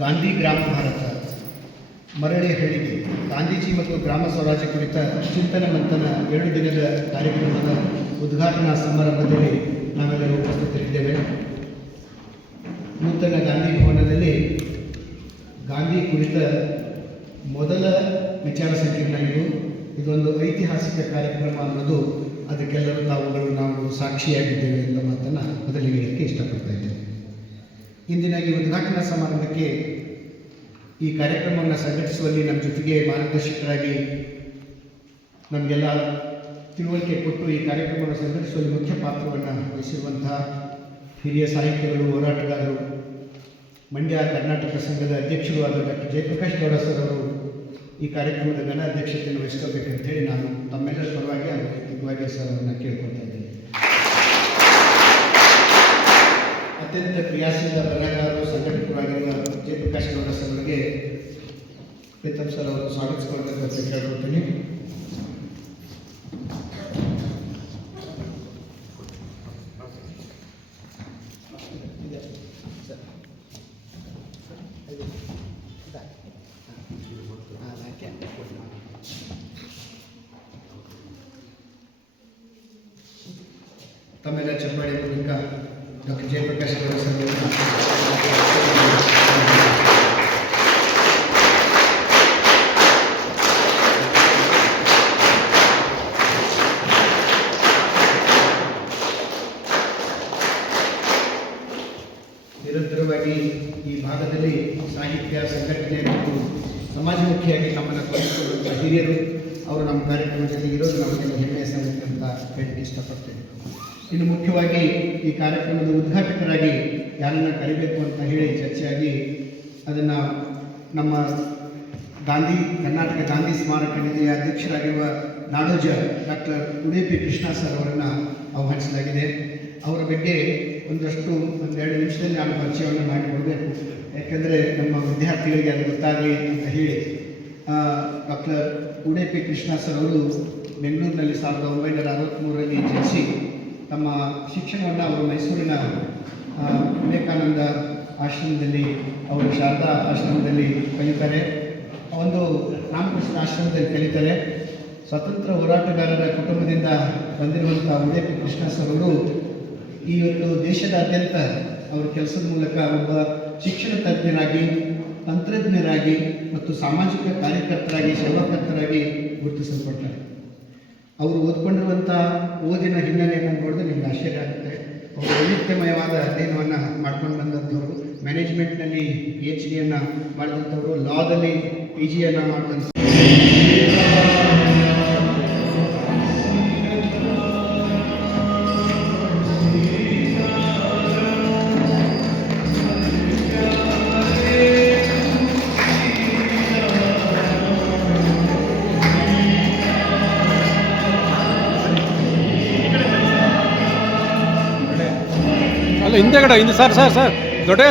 ಗಾಂಧಿ ಗ್ರಾಮ ಭಾರತ ಮರಳಿ ಹಳ್ಳಿಗೆ ಗಾಂಧೀಜಿ ಮತ್ತು ಗ್ರಾಮ ಸ್ವರಾಜ್ಯ ಕುರಿತ ಚಿಂತನೆ ಮಂಥನ 2 ದಿನದ ಕಾರ್ಯಕ್ರಮದ ಉದ್ಘಾಟನಾ ಸಮಾರಂಭದಲ್ಲಿ ನಾವೆಲ್ಲರೂ ಉಪಸ್ಥಿತರಿದ್ದೇವೆ. ನೂತನ ಗಾಂಧಿ ಭವನದಲ್ಲಿ ಗಾಂಧಿ ಕುರಿತ ಮೊದಲ ವಿಚಾರ ಸಂಕಿರಣ ಇದೊಂದು ಐತಿಹಾಸಿಕ ಕಾರ್ಯಕ್ರಮ ಅನ್ನೋದು ಅದಕ್ಕೆಲ್ಲರೂ ನಾವು ಸಾಕ್ಷಿಯಾಗಿದ್ದೇವೆ ಎಂಬ ಮಾತನ್ನು ಮೊದಲಿಗೆ ಹೇಳಕ್ಕೆ ಇಷ್ಟಪಡ್ತಾ ಇದ್ದೇವೆ. ಇಂದಿನ ಈ ಉದ್ಘಾಟನಾ ಸಮಾರಂಭಕ್ಕೆ ಈ ಕಾರ್ಯಕ್ರಮವನ್ನು ಸಂಘಟಿಸುವಲ್ಲಿ ನಮ್ಮ ಜೊತೆಗೆ ಮಾರ್ಗದರ್ಶಕರಾಗಿ ನಮಗೆಲ್ಲ ತಿಳುವಳಿಕೆ ಕೊಟ್ಟು ಈ ಕಾರ್ಯಕ್ರಮವನ್ನು ಸಂಘಟಿಸುವಲ್ಲಿ ಮುಖ್ಯ ಪಾತ್ರವನ್ನು ವಹಿಸಿರುವಂತಹ ಹಿರಿಯ ಸಾಹಿತಿಗಳು, ಹೋರಾಟಗಾರರು, ಮಂಡ್ಯ ಕರ್ನಾಟಕ ಸಂಘದ ಅಧ್ಯಕ್ಷರು ಆದ ಡಾಕ್ಟರ್ ಜಯಪ್ರಕಾಶ್ ಗೌಡ ಸರ್ ಅವರು ಈ ಕಾರ್ಯಕ್ರಮದ ಘನ ಅಧ್ಯಕ್ಷತೆಯನ್ನು ವಹಿಸ್ಕೋಬೇಕಂತೇಳಿ ನಾನು ತಮ್ಮೆಲ್ಲರ ಪರವಾಗಿ ವೈಯಕ್ತಿಕವಾಗಿ ಸರ್ ಅವರನ್ನು ಕೇಳ್ಕೊಳ್ತಾ ಇದ್ದೇನೆ. ಅತ್ಯಂತ ಕ್ರಿಯಾಶೀಲ ಬರಹಗಾರರು, ಸಂಘಟಕರಾಗಿರುವ ಜಯಪ್ರಕಾಶ್ ಗೌಡ ಸರ್ ಅವರಿಗೆ ಪ್ರೀತಮ್ ಸರ್ ಅವರು ಸ್ವಾಗತಿಸಿಕೊಳ್ಬೇಕಂತ ಕೇಳ್ಕೊಳ್ತೀನಿ. ತಮ್ಮೆಲ್ಲ ಚಪ್ಪಾಳೆ ಮೂಲಕ ಡಾಕ್ಟರ್ ಜಯಪ್ರಕಾಶ್ ಗೌಡ ಸರ್ ನಿರಂತರವಾಗಿ ಈ ಭಾಗದಲ್ಲಿ ಸಾಹಿತ್ಯ, ಸಂಘಟನೆ ಮತ್ತು ಸಮಾಜಮುಖಿಯಾಗಿ ನಮ್ಮನ್ನು ತೊಡಗಿಸಿಕೊಳ್ಳುವಂಥ ಹಿರಿಯರು ಅವರು ನಮ್ಮ ಕಾರ್ಯಕ್ರಮ ಜೊತೆಗೆ ಇರೋದು ನಮಗೆ ಹೆಮ್ಮೆಯ ಸಂಗತಿ ಅಂತ ಹೇಳಕ್ಕೆ ಇಷ್ಟಪಡ್ತೇನೆ. ಇನ್ನು ಮುಖ್ಯವಾಗಿ ಈ ಕಾರ್ಯಕ್ರಮದ ಉದ್ಘಾಟಕರಾಗಿ ಯಾರನ್ನು ಕರಿಬೇಕು ಅಂತ ಹೇಳಿ ಚರ್ಚೆಯಾಗಿ ಅದನ್ನು ನಮ್ಮ ಕರ್ನಾಟಕ ಗಾಂಧಿ ಸ್ಮಾರಕ ನಿಧಿಯ ಅಧ್ಯಕ್ಷರಾಗಿರುವ ನಾಡೋಜ ಡಾಕ್ಟರ್ ಉಡುಪಿ ಕೃಷ್ಣ ಸರ್ ಅವರನ್ನು ಆಹ್ವಾನಿಸಲಾಗಿದೆ. ಅವರ ಬಗ್ಗೆ ಒಂದೆರಡು ನಿಮಿಷದಲ್ಲಿ ನಾನು ಪರಿಚಯವನ್ನು ಮಾಡಿಕೊಡಬೇಕು, ಯಾಕೆಂದರೆ ನಮ್ಮ ವಿದ್ಯಾರ್ಥಿಗಳಿಗೆ ಅದು ಗೊತ್ತಾಗಲಿ ಅಂತ ಹೇಳಿ. ಡಾಕ್ಟರ್ ಉಡುಪಿ ಕೃಷ್ಣ ಸರ್ ಅವರು ಬೆಂಗಳೂರಿನಲ್ಲಿ 1963ರಲ್ಲಿ ಜನಿಸಿ ತಮ್ಮ ಶಿಕ್ಷಣವನ್ನು ಅವರು ಮೈಸೂರಿನ ವಿವೇಕಾನಂದ ಆಶ್ರಮದಲ್ಲಿ, ಅವರು ಶಾರದಾ ಆಶ್ರಮದಲ್ಲಿ ಕಲಿತಾರೆ. ಒಂದು ರಾಮಕೃಷ್ಣ ಆಶ್ರಮದಲ್ಲಿ ಕಲಿತಾರೆ. ಸ್ವತಂತ್ರ ಹೋರಾಟಗಾರರ ಕುಟುಂಬದಿಂದ ಬಂದಿರುವಂಥ ಉಡುಪಿ ಕೃಷ್ಣ ಸರ್ ಅವರು ಈ ಒಂದು ದೇಶದಾದ್ಯಂತ ಅವರ ಕೆಲಸದ ಮೂಲಕ ಒಬ್ಬ ಶಿಕ್ಷಣ ತಜ್ಞರಾಗಿ, ತಂತ್ರಜ್ಞರಾಗಿ ಮತ್ತು ಸಾಮಾಜಿಕ ಕಾರ್ಯಕರ್ತರಾಗಿ, ಸೇವಾಕರ್ತರಾಗಿ ಗುರುತಿಸಲ್ಪಡ್ತಾರೆ. ಅವರು ಓದ್ಕೊಂಡಿರುವಂಥ ಓದಿನ ಹಿನ್ನೆಲೆಯನ್ನು ನೋಡಿದ್ರೆ ನಿಮ್ಗೆ ಆಶ್ಚರ್ಯ ಆಗುತ್ತೆ. ಅವರು ವೈವಿಧ್ಯಮಯವಾದ ಅಧ್ಯಯನವನ್ನು ಮಾಡ್ಕೊಂಡು ಬಂದಂಥವರು, ಮ್ಯಾನೇಜ್ಮೆಂಟ್ನಲ್ಲಿ PhD ಮಾಡಿದಂಥವರು, ಲಾದಲ್ಲಿ PGಯನ್ನು ಮಾಡಿದಂಥ ಹಿಂದೆಗಡೆ ಸರ್ ದೊಡ್ಡ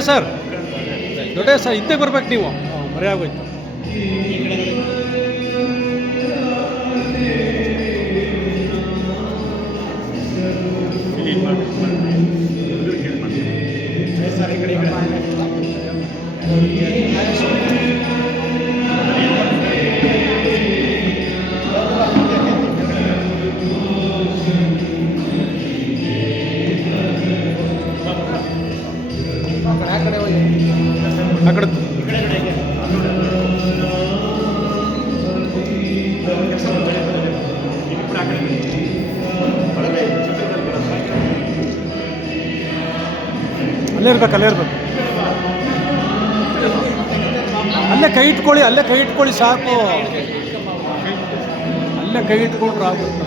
ಸರ್ ಹಿಂದೆ ಬರ್ಬೇಕು ನೀವು, ಮರೆಯಾಗೋಯ್ತು. ಆ ಕಡೆ ಅಲ್ಲೇ ಇರ್ಬೇಕು ಅಲ್ಲೇ ಕೈ ಇಟ್ಕೊಳ್ಳಿ ಸಾಕು. ಅಲ್ಲೇ ಕೈ ಇಟ್ಕೊಂಡ್ರೆ ಆಗುತ್ತೆ.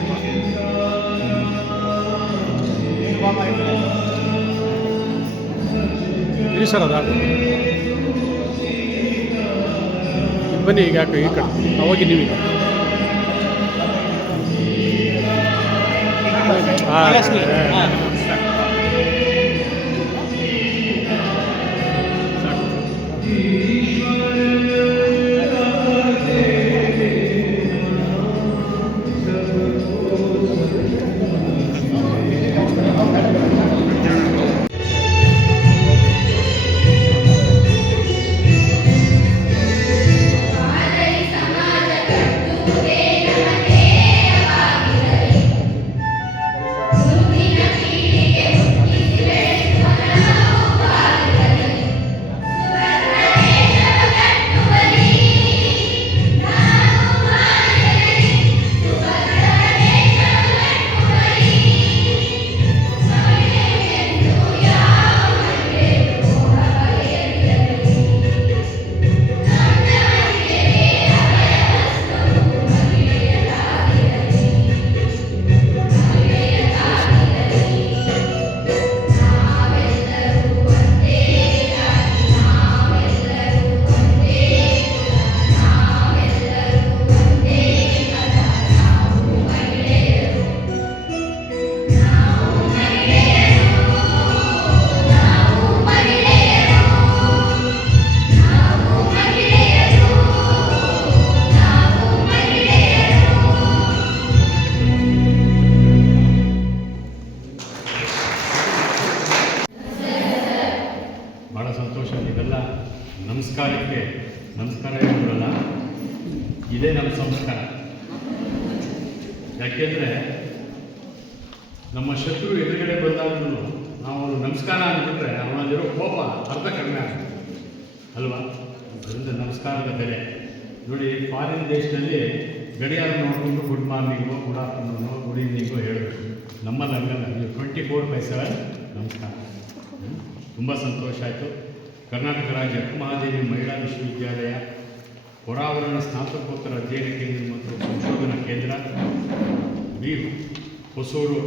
ಇರಿ ಸರ್, ಅದಾಗುತ್ತೆ. ಬನ್ನಿ ಈಗ ಈ ಕಡೆ ಅವಾಗಿ ನೀವೀಗ ನಮಸ್ಕಾರಕ್ಕೆ ನಮಸ್ಕಾರ ಹೇಳೋಲ್ಲ, ಇದೇ ನಮ್ಮ ಸಂಸ್ಕಾರ. ಯಾಕೆಂದರೆ ನಮ್ಮ ಶತ್ರು ಎದುರುಗಡೆ ಬಂದಾಗಲೂ ನಾವು ಅವ್ರು ನಮಸ್ಕಾರ ಅಂದ್ಬಿಟ್ರೆ ಅವನಲ್ಲಿರೋ ಕೋಪ ಅರ್ಧ ಕಡಿಮೆ ಆಗುತ್ತೆ ಅಲ್ವಾ? ಅದರಿಂದ ನಮಸ್ಕಾರದ ಬೆಲೆ ನೋಡಿ. ಫಾರಿನ್ ದೇಶದಲ್ಲಿ ಗಡಿಯಾರ ನೋಡಿಕೊಂಡು good morning, good afternoon, good evening ಹೇಳಬೇಕು. ನಮ್ಮಲ್ಲಿ ಹಂಗಲ್ಲ, ನೀವು 24/7 ನಮಸ್ಕಾರ. ತುಂಬ ಸಂತೋಷ ಆಯಿತು. ಕರ್ನಾಟಕ ರಾಜ್ಯ ಅಕ್ಕಮಹಾದೇವಿ ಮಹಿಳಾ ವಿಶ್ವವಿದ್ಯಾಲಯ ಹೊರಾವರಣ ಸ್ನಾತಕೋತ್ತರ ಅಧ್ಯಯನ ಕೇಂದ್ರ ಮತ್ತು ಸಂಶೋಧನಾ ಕೇಂದ್ರ, ಬಿ ಹೊಸೂರು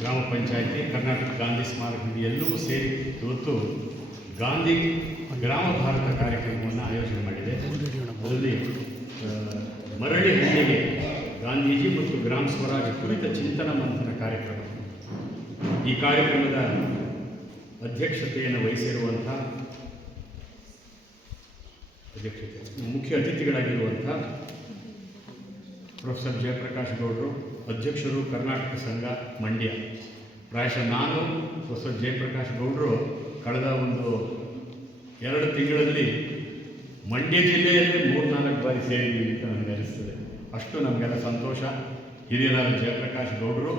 ಗ್ರಾಮ ಪಂಚಾಯಿತಿ, ಕರ್ನಾಟಕ ಗಾಂಧಿ ಸ್ಮಾರಕ ನಿಧಿ ಎಲ್ಲವೂ ಸೇರಿ ಇವತ್ತು ಗಾಂಧಿ ಗ್ರಾಮ ಭಾರತ ಕಾರ್ಯಕ್ರಮವನ್ನು ಆಯೋಜನೆ ಮಾಡಿದೆ. ಅದರಲ್ಲಿ ಮರಳಿ ಹಳ್ಳಿಗೆ ಗಾಂಧೀಜಿ ಮತ್ತು ಗ್ರಾಮ ಸ್ವರಾಜ್ ಕುರಿತ ಚಿಂತನ ಮಂಥನ ಕಾರ್ಯಕ್ರಮ. ಈ ಕಾರ್ಯಕ್ರಮದ ಅಧ್ಯಕ್ಷತೆಯನ್ನು ವಹಿಸಿರುವಂಥ ಮುಖ್ಯ ಅತಿಥಿಗಳಾಗಿರುವಂಥ ಪ್ರೊಫೆಸರ್ ಜಯಪ್ರಕಾಶ್ ಗೌಡರು, ಅಧ್ಯಕ್ಷರು ಕರ್ನಾಟಕ ಸಂಘ ಮಂಡ್ಯ. ಪ್ರಾಯಶಃ ನಾನು ಪ್ರೊಫೆಸರ್ ಜಯಪ್ರಕಾಶ್ ಗೌಡರು ಕಳೆದ ಒಂದು 2 ತಿಂಗಳಲ್ಲಿ ಮಂಡ್ಯ ಜಿಲ್ಲೆಯಲ್ಲೇ 3-4 ಬಾರಿ ಸೇರಿದ್ದೀವಿ ಅಂತ ನನಗೆ ಅನಿಸ್ತದೆ. ಅಷ್ಟು ನಮಗೆಲ್ಲ ಸಂತೋಷ. ಹಿರಿಯರಾದ ಜಯಪ್ರಕಾಶ್ ಗೌಡರು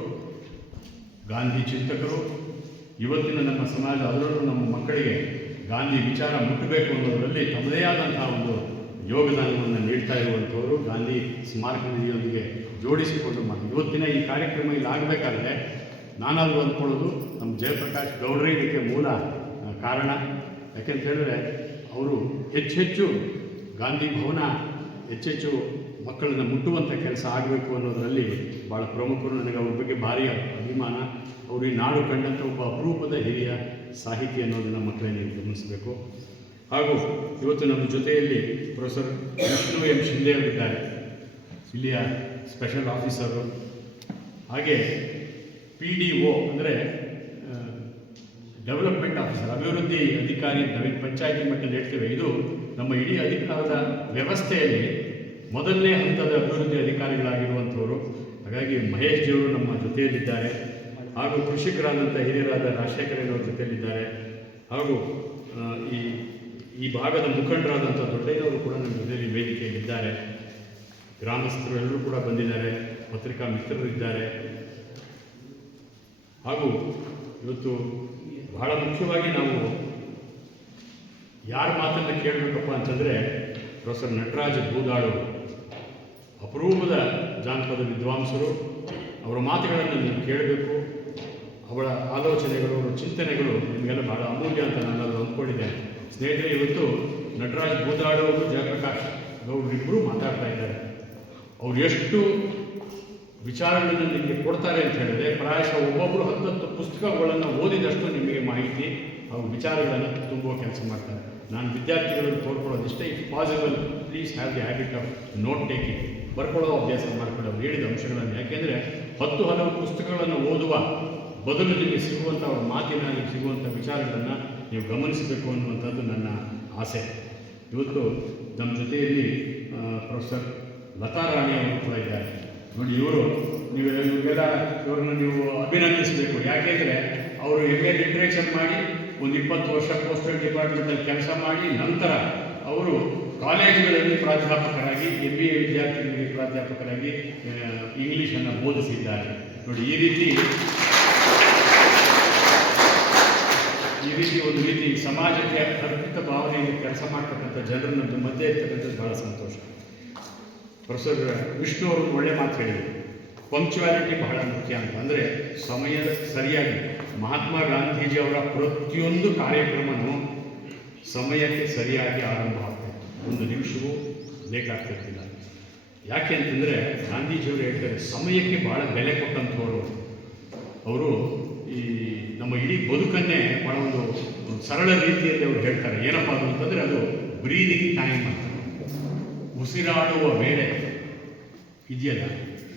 ಗಾಂಧಿ ಚಿಂತಕರು. ಇವತ್ತಿನ ನಮ್ಮ ಸಮಾಜ, ಅದರಲ್ಲೂ ನಮ್ಮ ಮಕ್ಕಳಿಗೆ ಗಾಂಧಿ ವಿಚಾರ ಮುಟ್ಟಬೇಕು ಅನ್ನೋದರಲ್ಲಿ ತಮ್ಮದೇ ಆದಂತಹ ಒಂದು ಯೋಗದಾನವನ್ನು ನೀಡ್ತಾ ಇರುವಂಥವರು. ಗಾಂಧಿ ಸ್ಮಾರಕ ನಿಧಿಯೊಂದಿಗೆ ಜೋಡಿಸಿಕೊಂಡು ಇವತ್ತಿನ ಈ ಕಾರ್ಯಕ್ರಮ ಇಲ್ಲಿ ಆಗಬೇಕಾದ್ರೆ ನಾನಾದರೂ ಅಂದ್ಕೊಳ್ಳೋದು ನಮ್ಮ ಜಯಪ್ರಕಾಶ್ ಗೌಡ್ರೇ ಇದಕ್ಕೆ ಮೂಲ ಕಾರಣ. ಯಾಕೆಂತ ಹೇಳಿದ್ರೆ ಅವರು ಹೆಚ್ಚೆಚ್ಚು ಗಾಂಧಿ ಭವನ ಹೆಚ್ಚೆಚ್ಚು ಮಕ್ಕಳನ್ನು ಮುಟ್ಟುವಂಥ ಕೆಲಸ ಆಗಬೇಕು ಅನ್ನೋದರಲ್ಲಿ ಭಾಳ ಪ್ರಮುಖರು. ನನಗೆ ಅವ್ರ ಬಗ್ಗೆ ಭಾರಿ ಅಭಿಮಾನ. ಅವರು ಈ ನಾಡು ಕಂಡಂಥ ಒಬ್ಬ ಅಪರೂಪದ ಹಿರಿಯ ಸಾಹಿತಿ ಅನ್ನೋದನ್ನು ಮಕ್ಕಳೇ ನೀವು ಗಮನಿಸಬೇಕು. ಹಾಗೂ ಇವತ್ತು ನಮ್ಮ ಜೊತೆಯಲ್ಲಿ ಪ್ರೊಫೆಸರ್ ವಿಷ್ಣು ಎಂ ಶಿಂದೆ ಅವರಿದ್ದಾರೆ, ಇಲ್ಲಿಯ ಸ್ಪೆಷಲ್ ಆಫೀಸರು. ಹಾಗೆ PDO ಅಂದರೆ ಡೆವಲಪ್ಮೆಂಟ್ ಆಫೀಸರ್, ಅಭಿವೃದ್ಧಿ ಅಧಿಕಾರಿ ನವೀನ್ ಪಂಚಾಯಿತಿ ಮಟ್ಟದಲ್ಲಿ ಹೇಳ್ತೇವೆ. ಇದು ನಮ್ಮ ಇಡೀ ಅಧಿಕಾರದ ವ್ಯವಸ್ಥೆಯಲ್ಲಿ ಮೊದಲನೇ ಹಂತದ ಅಭಿವೃದ್ಧಿ ಅಧಿಕಾರಿಗಳಾಗಿರುವಂಥವರು. ಹಾಗಾಗಿ ಮಹೇಶ್ ಜಿಯವರು ನಮ್ಮ ಜೊತೆಯಲ್ಲಿದ್ದಾರೆ. ಹಾಗೂ ಕೃಷಿಕರಾದಂಥ ಹಿರಿಯರಾದ ರಾಜಶೇಖರನವ್ರ ಜೊತೆಯಲ್ಲಿದ್ದಾರೆ. ಹಾಗೂ ಈ ಭಾಗದ ಮುಖಂಡರಾದಂಥ ದೊಡ್ಡಯ್ಯನವರು ಕೂಡ ನಮ್ಮ ಜೊತೆಯಲ್ಲಿ ವೇದಿಕೆಯಲ್ಲಿದ್ದಾರೆ. ಗ್ರಾಮಸ್ಥರು ಎಲ್ಲರೂ ಕೂಡ ಬಂದಿದ್ದಾರೆ, ಪತ್ರಿಕಾ ಮಿತ್ರರಿದ್ದಾರೆ. ಹಾಗೂ ಇವತ್ತು ಬಹಳ ಮುಖ್ಯವಾಗಿ ನಾವು ಯಾರ ಮಾತನ್ನು ಕೇಳಬೇಕಪ್ಪ ಅಂತಂದರೆ ಪ್ರೊಫೆಸರ್ ನಟರಾಜ ಬೂದಾಳು, ಅಪರೂಪದ ಜಾನಪದ ವಿದ್ವಾಂಸರು. ಅವರ ಮಾತುಗಳನ್ನು ನೀವು ಕೇಳಬೇಕು. ಅವಳ ಆಲೋಚನೆಗಳು, ಅವರ ಚಿಂತನೆಗಳು ನಿಮಗೆಲ್ಲ ಬಹಳ ಅಮೂಲ್ಯ ಅಂತ ನಾನು ಅಂದ್ಕೊಂಡಿದ್ದೇನೆ. ಸ್ನೇಹಿತರೆ, ಇವತ್ತು ನಟರಾಜ ಬೂದಾಳು ಅವರು ಜಯಪ್ರಕಾಶ್ ಗೌಡರಿಬ್ಬರು ಮಾತಾಡ್ತಾ ಇದ್ದಾರೆ. ಅವರು ಎಷ್ಟು ವಿಚಾರಗಳನ್ನು ನಿಮಗೆ ಕೊಡ್ತಾರೆ ಅಂತ ಹೇಳಿದ್ರೆ, ಪ್ರಾಯಶಃ ಒಬ್ಬೊಬ್ಬರು 10 ಪುಸ್ತಕಗಳನ್ನು ಓದಿದಷ್ಟು ನಿಮಗೆ ಮಾಹಿತಿ ಹಾಗೂ ವಿಚಾರಗಳನ್ನು ತುಂಬುವ ಕೆಲಸ ಮಾಡ್ತಾರೆ. ನಾನು ವಿದ್ಯಾರ್ಥಿಗಳನ್ನು ಕೋರ್ಕೊಳ್ಳೋದಿಷ್ಟೇ, if possible please have the habit of note taking. ಬರ್ಕೊಳ್ಳೋ ಅಭ್ಯಾಸ ಮಾಡ್ಕೊಳ್ಳೋ ಅವ್ರು ಹೇಳಿದ ಅಂಶಗಳನ್ನು. ಯಾಕೆಂದರೆ 10 ಹಲವು ಪುಸ್ತಕಗಳನ್ನು ಓದುವ ಬದಲು ನಿಮಗೆ ಸಿಗುವಂಥ ಅವ್ರ ಮಾತಿನಲ್ಲಿ ಸಿಗುವಂಥ ವಿಚಾರಗಳನ್ನು ನೀವು ಗಮನಿಸಬೇಕು ಅನ್ನುವಂಥದ್ದು ನನ್ನ ಆಸೆ. ಇವತ್ತು ನಮ್ಮ ಜೊತೆಯಲ್ಲಿ ಪ್ರೊಫೆಸರ್ ಲತಾ ರಾಣಿ ಅವರು ಕೂಡ ಇದ್ದಾರೆ. ನೋಡಿ, ಇವ್ರನ್ನ ನೀವು ಅಭಿನಂದಿಸಬೇಕು. ಯಾಕೆಂದರೆ ಅವರು MA ಲಿಟ್ರೇಚರ್ ಮಾಡಿ ಒಂದು 20 ವರ್ಷ ಪೋಸ್ಟಲ್ ಡಿಪಾರ್ಟ್ಮೆಂಟಲ್ಲಿ ಕೆಲಸ ಮಾಡಿ ನಂತರ ಅವರು ಕಾಲೇಜುಗಳಲ್ಲಿ ಪ್ರಾಧ್ಯಾಪಕರಾಗಿ, MBA ವಿದ್ಯಾರ್ಥಿಗಳಿಗೆ ಪ್ರಾಧ್ಯಾಪಕರಾಗಿ ಇಂಗ್ಲೀಷನ್ನು ಬೋಧಿಸಿದ್ದಾರೆ. ನೋಡಿ, ಈ ರೀತಿ ಒಂದು ರೀತಿ ಸಮಾಜಕ್ಕೆ ಅರ್ಪಿತ ಭಾವನೆಯಲ್ಲಿ ಕೆಲಸ ಮಾಡ್ತಕ್ಕಂಥ ಜನರನ್ನು ಮಧ್ಯೆ ಇರ್ತಕ್ಕಂಥದ್ದು ಬಹಳ ಸಂತೋಷ. ಪ್ರೊಫೆಸರ್ ವಿಷ್ಣು ಅವರು ಒಳ್ಳೆ ಮಾತು ಹೇಳಿದರು, ಪಂಕ್ಚುಯಾಲಿಟಿ ಬಹಳ ಮುಖ್ಯ ಅಂತ. ಅಂದರೆ ಸಮಯದ ಸರಿಯಾಗಿ ಮಹಾತ್ಮ ಗಾಂಧೀಜಿ ಅವರ ಪ್ರತಿಯೊಂದು ಕಾರ್ಯಕ್ರಮನೂ ಸಮಯಕ್ಕೆ ಸರಿಯಾಗಿ ಆರಂಭ ಆಗ್ತದೆ. 1 ನಿಮಿಷವೂ ಲೇಟ್ ಆಗ್ತಿರ್ತಿಲ್ಲ. ಯಾಕೆ ಅಂತಂದರೆ ಗಾಂಧೀಜಿಯವರು ಹೇಳ್ತಾರೆ, ಸಮಯಕ್ಕೆ ಭಾಳ ಬೆಲೆ ಕೊಟ್ಟಂಥವರು ಅವರು. ಈ ನಮ್ಮ ಇಡೀ ಬದುಕನ್ನೇ ಭಾಳ ಒಂದು ಸರಳ ರೀತಿಯಲ್ಲಿ ಅವರು ಹೇಳ್ತಾರೆ. ಏನಪ್ಪ ಅದು ಅಂತಂದರೆ ಅದು ಬ್ರೀದಿಂಗ್ ಟೈಮ್ ಅಂತ. ಉಸಿರಾಡುವ ವೇಳೆ ಇದೆಯಲ್ಲ,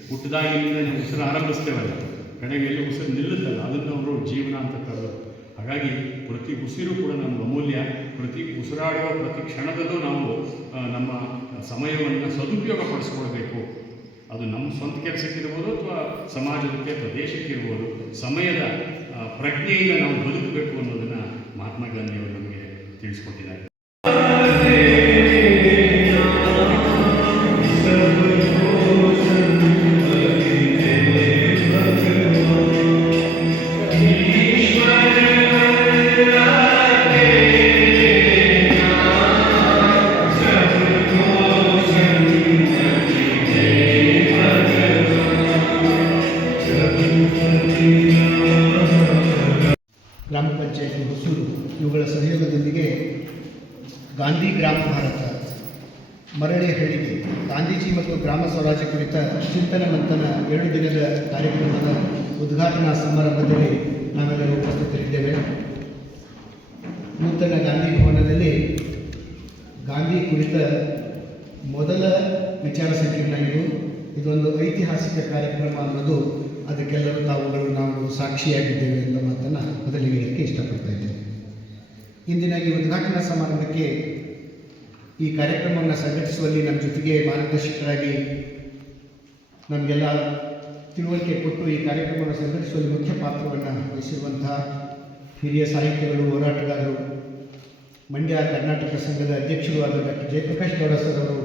ಹುಟ್ಟಿದಾಗಿನಿಂದ ನಾವು ಉಸಿರು ಆರಂಭಿಸ್ತೇವಲ್ಲ, ಕಡೆಗೆ ಎಲ್ಲಿ ಉಸಿರು ನಿಲ್ಲುತ್ತಲ್ಲ, ಅದನ್ನು ಅವರು ಜೀವನ ಅಂತ ಕರೆದರು. ಹಾಗಾಗಿ ಪ್ರತಿ ಉಸಿರು ಕೂಡ ನಮ್ಗೆ ಅಮೂಲ್ಯ. ಪ್ರತಿ ಉಸಿರಾಡುವ ಪ್ರತಿ ಕ್ಷಣದಲ್ಲೂ ನಾವು ನಮ್ಮ ಸಮಯವನ್ನು ಸದುಪಯೋಗಪಡಿಸ್ಕೊಳ್ಬೇಕು. ಅದು ನಮ್ಮ ಸ್ವಂತ ಕೆಲಸಕ್ಕಿರ್ಬೋದು ಅಥವಾ ಸಮಾಜಕ್ಕೆ ಅಥವಾ ದೇಶಕ್ಕಿರ್ಬೋದು. ಸಮಯದ ಪ್ರಜ್ಞೆಯಿಂದ ನಾವು ಬದುಕಬೇಕು ಅನ್ನೋದನ್ನು ಮಹಾತ್ಮ ಗಾಂಧಿಯವರು ನಮಗೆ ತಿಳಿಸ್ಕೊಟ್ಟಿದ್ದಾರೆ. ಗಾಂಧಿ ಗ್ರಾಮ ಭಾರತ ಮರಳಿ ಹೇಳಿಕೆ ಗಾಂಧೀಜಿ ಮತ್ತು ಗ್ರಾಮ ಸ್ವರಾಜ್ಯ ಕುರಿತ ಚಿಂತನ ಮಂಥನ 2 ದಿನದ ಕಾರ್ಯಕ್ರಮದ ಉದ್ಘಾಟನಾ ಸಮಾರಂಭದಲ್ಲಿ ನಾವೆಲ್ಲರೂ ಉಪಸ್ಥಿತರಿದ್ದೇವೆ. ನೂತನ ಗಾಂಧಿ ಭವನದಲ್ಲಿ ಗಾಂಧಿ ಕುರಿತ ಮೊದಲ ವಿಚಾರ ಸಂಕಿರಣ ಇದೊಂದು ಐತಿಹಾಸಿಕ ಕಾರ್ಯಕ್ರಮ ಅನ್ನೋದು ಅದಕ್ಕೆಲ್ಲರೂ ನಾವು ಸಾಕ್ಷಿಯಾಗಿದ್ದೇವೆ ಅಂತ ಮಾತನ್ನು ಮೊದಲಿಗೆ ಹೇಳಕ್ಕೆ ಇಷ್ಟಪಡ್ತಾ ಇದ್ದೇವೆ. ಇಂದಿನ ಈ ಉದ್ಘಾಟನಾ ಸಮಾರಂಭಕ್ಕೆ ಈ ಕಾರ್ಯಕ್ರಮವನ್ನು ಸಂಘಟಿಸುವಲ್ಲಿ ನಮ್ಮ ಜೊತೆಗೆ ಮಾರ್ಗದರ್ಶಕರಾಗಿ ನಮಗೆಲ್ಲ ತಿಳುವಳಿಕೆ ಕೊಟ್ಟು ಈ ಕಾರ್ಯಕ್ರಮವನ್ನು ಸಂಘಟಿಸುವಲ್ಲಿ ಮುಖ್ಯ ಪಾತ್ರವನ್ನು ವಹಿಸಿರುವಂತಹ ಹಿರಿಯ ಸಾಹಿತಿಗಳು, ಹೋರಾಟಗಾರರು, ಮಂಡ್ಯ ಕರ್ನಾಟಕ ಸಂಘದ ಅಧ್ಯಕ್ಷರು ಆದ ಡಾಕ್ಟರ್ ಜಯಪ್ರಕಾಶ್ ಗೌಡ ಸರ್ ಅವರು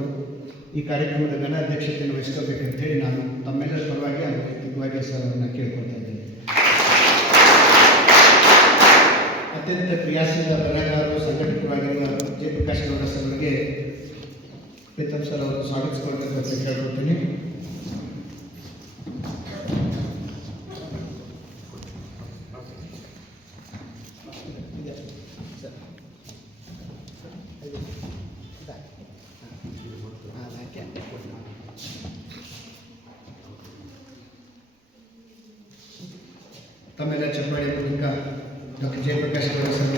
ಈ ಕಾರ್ಯಕ್ರಮದ ಘನ ಅಧ್ಯಕ್ಷತೆಯನ್ನು ವಹಿಸ್ಕೋಬೇಕಂತ ಹೇಳಿ ನಾನು ತಮ್ಮೆಲ್ಲರ ಪರವಾಗಿ ಹಾಗೂ ವೈಯಕ್ತಿಕವಾಗಿ ಸರ್ ಅವರನ್ನು ಕೇಳ್ಕೊಳ್ತಾ ಇದ್ದೇನೆ. ಅತ್ಯಂತ ಕ್ರಿಯಾಶೀಲ ಬರಹಗಾರರು, ಸಂಘಟಕರಾಗಿರುವ ಜಯಪ್ರಕಾಶ್ ಗೌಡ ಸರ್ ಅವರಿಗೆ ಪ್ರೀತಮ್ ಸರ್ ಅವರು ಸ್ವಾಗತಿಸಿಕೊಳ್ಳಬೇಕಂತ ಕೇಳ್ಕೊಳ್ತೀನಿ. ತಮ್ಮೆಲ್ಲ ಚಪ್ಪಾಳೆ ಮೂಲಕ ಡಾಕ್ಟರ್ ಜಯಪ್ರಕಾಶ್ ಗೌಡ ಸರ್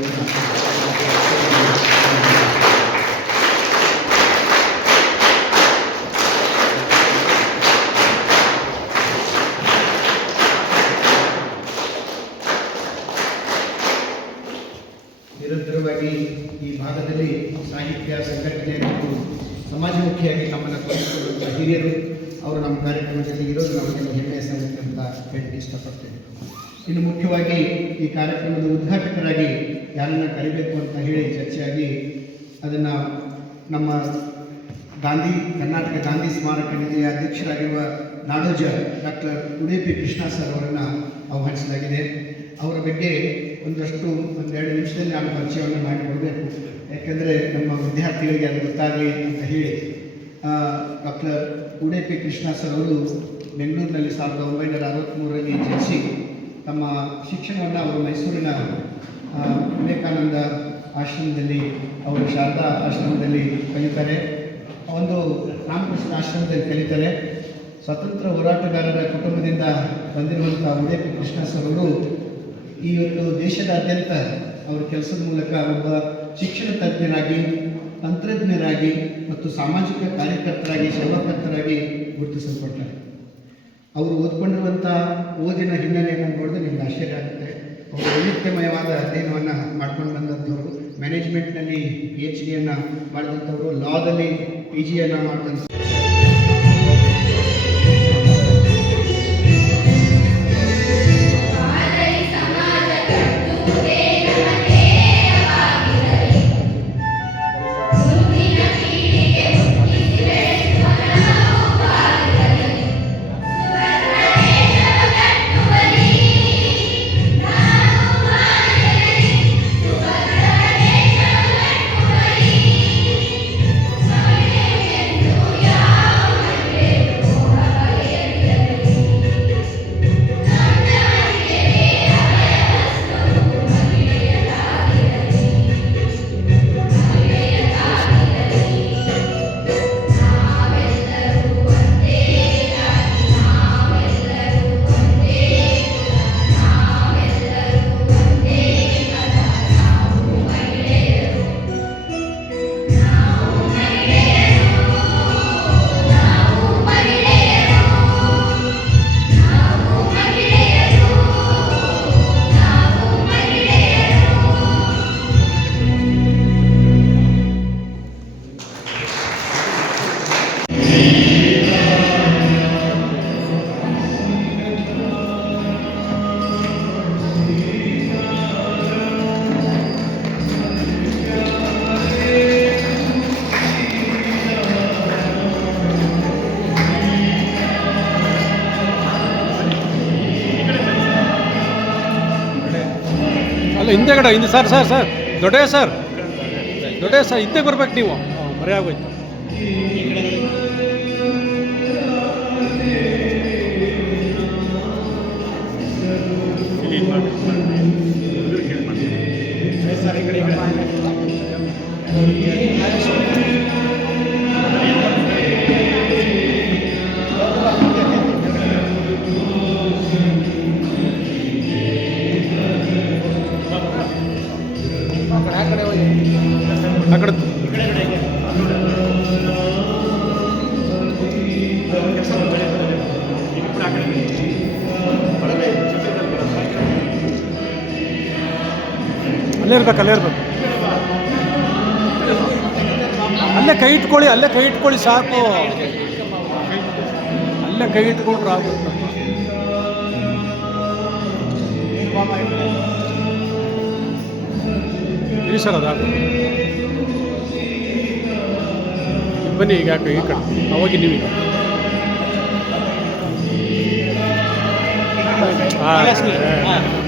ನಿರಂತರವಾಗಿ ಈ ಭಾಗದಲ್ಲಿ ಸಾಹಿತ್ಯ ಸಂಘಟನೆ ಮತ್ತು ಸಮಾಜಮುಖಿಯಾಗಿ ನಮ್ಮನ್ನು ತೊಡಗಿಸಿಕೊಳ್ಳುವಂಥ ಹಿರಿಯರು ಅವರು ನಮ್ಮ ಕಾರ್ಯಕ್ರಮ ಜೊತೆಗೆ ಇರೋದು ನಮಗೆ ಹೆಮ್ಮೆಯ ಸಂಗತಿ ಅಂತ ಹೇಳಕ್ಕೆ ಇಷ್ಟಪಡ್ತೇನೆ. ಇನ್ನು ಮುಖ್ಯವಾಗಿ ಈ ಕಾರ್ಯಕ್ರಮದ ಉದ್ಘಾಟಕರಾಗಿ ಯಾರನ್ನು ಕರಿಬೇಕು ಅಂತ ಹೇಳಿ ಚರ್ಚೆಯಾಗಿ ಅದನ್ನು ನಮ್ಮ ಕರ್ನಾಟಕ ಗಾಂಧಿ ಸ್ಮಾರಕ ನಿಧಿಯ ಅಧ್ಯಕ್ಷರಾಗಿರುವ ನಾಡೋಜ ಡಾಕ್ಟರ್ ಉಡುಪಿ ಕೃಷ್ಣ ಸರ್ ಅವರನ್ನು ಆಹ್ವಾನಿಸಲಾಗಿದೆ. ಅವರ ಬಗ್ಗೆ ಒಂದೆರಡು ನಿಮಿಷದಲ್ಲಿ ನಾನು ಪರಿಚಯವನ್ನು ಮಾಡಿಕೊಡಬೇಕು, ಯಾಕೆಂದರೆ ನಮ್ಮ ವಿದ್ಯಾರ್ಥಿಗಳಿಗೆ ಅದು ಗೊತ್ತಾಗಲಿ ಅಂತ ಹೇಳಿ. ಡಾಕ್ಟರ್ ಉಡುಪಿ ಕೃಷ್ಣ ಸರ್ ಅವರು ಬೆಂಗಳೂರಿನಲ್ಲಿ 1963ರಲ್ಲಿ ಜನಿಸಿ ತಮ್ಮ ಶಿಕ್ಷಣವನ್ನು ಅವರು ಮೈಸೂರಿನ ವಿವೇಕಾನಂದ ಆಶ್ರಮದಲ್ಲಿ, ಅವರು ಶಾರದಾ ಆಶ್ರಮದಲ್ಲಿ ಕಲಿತಾರೆ, ಒಂದು ರಾಮಕೃಷ್ಣ ಆಶ್ರಮದಲ್ಲಿ ಕಲಿತಾರೆ. ಸ್ವತಂತ್ರ ಹೋರಾಟಗಾರರ ಕುಟುಂಬದಿಂದ ಬಂದಿರುವಂಥ ಉಡುಪಿ ಕೃಷ್ಣ ಸರ್ ಅವರು ಈ ಒಂದು ದೇಶದಾದ್ಯಂತ ಅವರ ಕೆಲಸದ ಮೂಲಕ ಒಬ್ಬ ಶಿಕ್ಷಣ ತಜ್ಞರಾಗಿ, ತಂತ್ರಜ್ಞರಾಗಿ ಮತ್ತು ಸಾಮಾಜಿಕ ಕಾರ್ಯಕರ್ತರಾಗಿ, ಸೇವಾಕರ್ತರಾಗಿ ಗುರುತಿಸಲ್ಪಡ್ತಾರೆ. ಅವರು ಓದ್ಕೊಂಡಿರುವಂಥ ಓದಿನ ಹಿನ್ನೆಲೆಯನ್ನು ನೋಡಿದ್ರೆ ನಿಮ್ಗೆ ಆಶ್ಚರ್ಯ ಆಗುತ್ತೆ. ಅವರು ವೈವಿಧ್ಯಮಯವಾದ ಅಧ್ಯಯನವನ್ನು ಮಾಡ್ಕೊಂಡು ಬಂದಂಥವರು, ಮ್ಯಾನೇಜ್ಮೆಂಟ್ನಲ್ಲಿ PhD ಮಾಡಿದಂಥವರು, ಲಾದಲ್ಲಿ PGಯನ್ನು ಮಾಡಿದಂಥ ಹಿಂದೆಗಡೆ ಸರ್ ದೊಡ್ಡ ಸರ್ ಹಿಂದೆ ಬರ್ಬೇಕು ನೀವು. ಮರೆ ಆಗೋಯ್ತು. ಆ ಕಡೆ ಅಲ್ಲೇ ಇರ್ಬೇಕು ಅಲ್ಲೇ ಕೈ ಇಟ್ಕೊಳ್ಳಿ ಸಾಕು, ಅಲ್ಲೇ ಕೈ ಇಟ್ಕೊಂಡ್ರೆ ಆಗುತ್ತೆ. ಇರಿ ಸರ್ ಅದಾಗ ಬನ್ನಿ, ಈಗ ಯಾಕೆ ಈ ಕಡೆ ಅವಾಗಿ ನೀವೀಗ ಹಾಂ